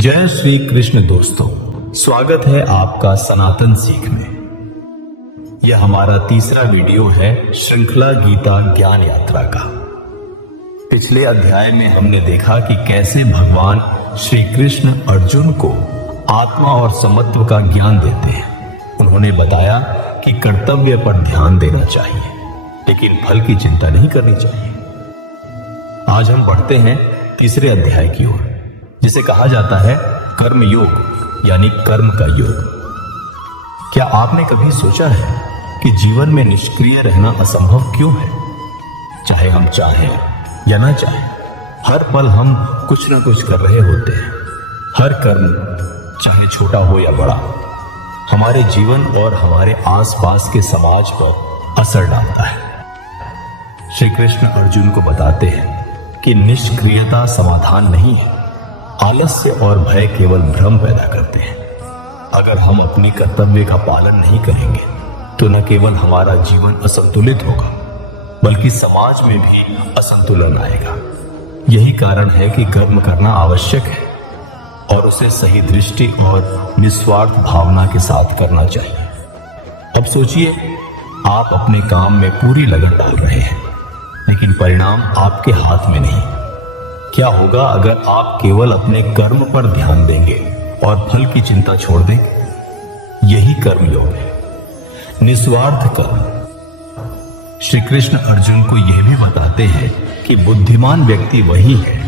जय श्री कृष्ण दोस्तों, स्वागत है आपका सनातन सीख में। यह हमारा तीसरा वीडियो है श्रृंखला गीता ज्ञान यात्रा का। पिछले अध्याय में हमने देखा कि कैसे भगवान श्री कृष्ण अर्जुन को आत्मा और समत्व का ज्ञान देते हैं। उन्होंने बताया कि कर्तव्य पर ध्यान देना चाहिए, लेकिन फल की चिंता नहीं करनी चाहिए। आज हम बढ़ते हैं तीसरे अध्याय की ओर, जिसे कहा जाता है कर्म योग, यानी कर्म का योग। क्या आपने कभी सोचा है कि जीवन में निष्क्रिय रहना असंभव क्यों है? चाहे हम चाहें या ना चाहें, हर पल हम कुछ ना कुछ कर रहे होते हैं। हर कर्म, चाहे छोटा हो या बड़ा, हमारे जीवन और हमारे आसपास के समाज पर असर डालता है। श्री कृष्ण अर्जुन को बताते हैं कि निष्क्रियता समाधान नहीं है। आलस्य और भय केवल भ्रम पैदा करते हैं। अगर हम अपनी कर्तव्य का पालन नहीं करेंगे तो न केवल हमारा जीवन असंतुलित होगा, बल्कि समाज में भी असंतुलन आएगा। यही कारण है कि कर्म करना आवश्यक है और उसे सही दृष्टि और निस्वार्थ भावना के साथ करना चाहिए। अब सोचिए, आप अपने काम में पूरी लगन डाल रहे हैं, लेकिन परिणाम आपके हाथ में नहीं। क्या होगा अगर आप केवल अपने कर्म पर ध्यान देंगे और फल की चिंता छोड़ देंगे? यही कर्म योग है, निस्वार्थ कर्म। श्री कृष्ण अर्जुन को यह भी बताते हैं कि बुद्धिमान व्यक्ति वही है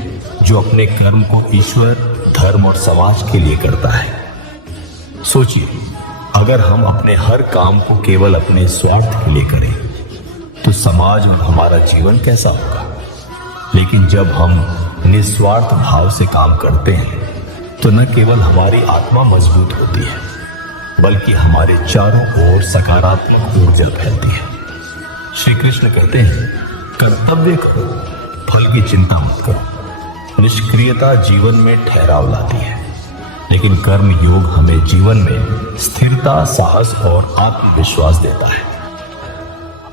जो अपने कर्म को ईश्वर, धर्म और समाज के लिए करता है। सोचिए, अगर हम अपने हर काम को केवल अपने स्वार्थ के लिए करें तो समाज में हमारा जीवन कैसा होगा? लेकिन जब हम निस्वार्थ भाव से काम करते हैं तो न केवल हमारी आत्मा मजबूत होती है, बल्कि हमारे चारों ओर सकारात्मक ऊर्जा फैलती है। श्री कृष्ण कहते हैं, कर्तव्य करो, फल की चिंता मत करो। निष्क्रियता जीवन में ठहराव लाती है, लेकिन कर्म योग हमें जीवन में स्थिरता, साहस और आत्मविश्वास देता है।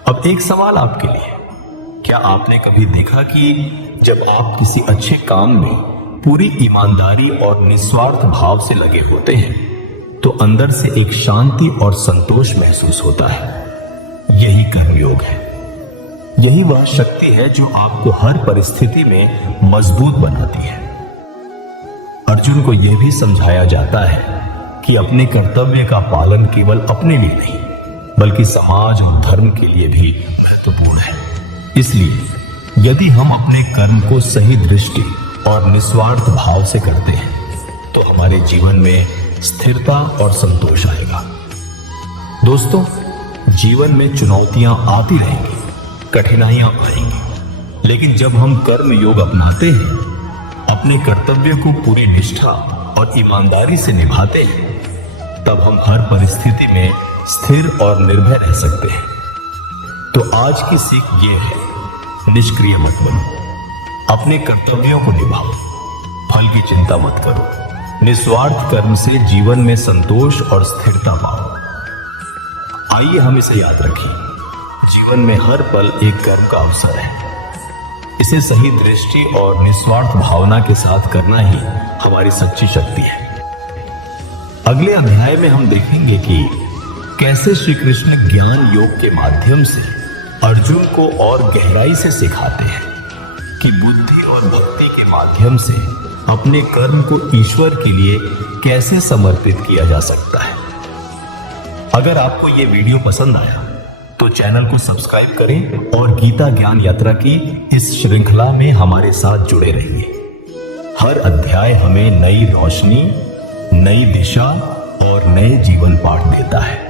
अब एक सवाल आपके लिए, क्या आपने कभी देखा कि जब आप किसी अच्छे काम में पूरी ईमानदारी और निस्वार्थ भाव से लगे होते हैं तो अंदर से एक शांति और संतोष महसूस होता है? यही कर्मयोग है। यही वह शक्ति है जो आपको हर परिस्थिति में मजबूत बनाती है। अर्जुन को यह भी समझाया जाता है कि अपने कर्तव्य का पालन केवल अपने लिए नहीं, बल्कि समाज और धर्म के लिए भी महत्वपूर्ण है। इसलिए यदि हम अपने कर्म को सही दृष्टि और निस्वार्थ भाव से करते हैं तो हमारे जीवन में स्थिरता और संतोष आएगा। दोस्तों, जीवन में चुनौतियां आती रहेंगी, कठिनाइयां आएंगी, लेकिन जब हम कर्म योग अपनाते हैं, अपने कर्तव्य को पूरी निष्ठा और ईमानदारी से निभाते हैं, तब हम हर परिस्थिति में स्थिर और निर्भय रह सकते हैं। तो आज की सीख ये है, निष्क्रिय मत बनो, अपने कर्तव्यों को निभाओ, फल की चिंता मत करो। निस्वार्थ कर्म से जीवन में संतोष और स्थिरता पाओ। आइए हम इसे याद रखें, जीवन में हर पल एक कर्म का अवसर है। इसे सही दृष्टि और निस्वार्थ भावना के साथ करना ही हमारी सच्ची शक्ति है। अगले अध्याय में हम देखेंगे कि कैसे श्री कृष्ण ज्ञान योग के माध्यम से अर्जुन को और गहराई से सिखाते हैं कि बुद्धि और भक्ति के माध्यम से अपने कर्म को ईश्वर के लिए कैसे समर्पित किया जा सकता है। अगर आपको ये वीडियो पसंद आया तो चैनल को सब्सक्राइब करें और गीता ज्ञान यात्रा की इस श्रृंखला में हमारे साथ जुड़े रहिए। हर अध्याय हमें नई रोशनी, नई दिशा और नए जीवन पाठ देता है।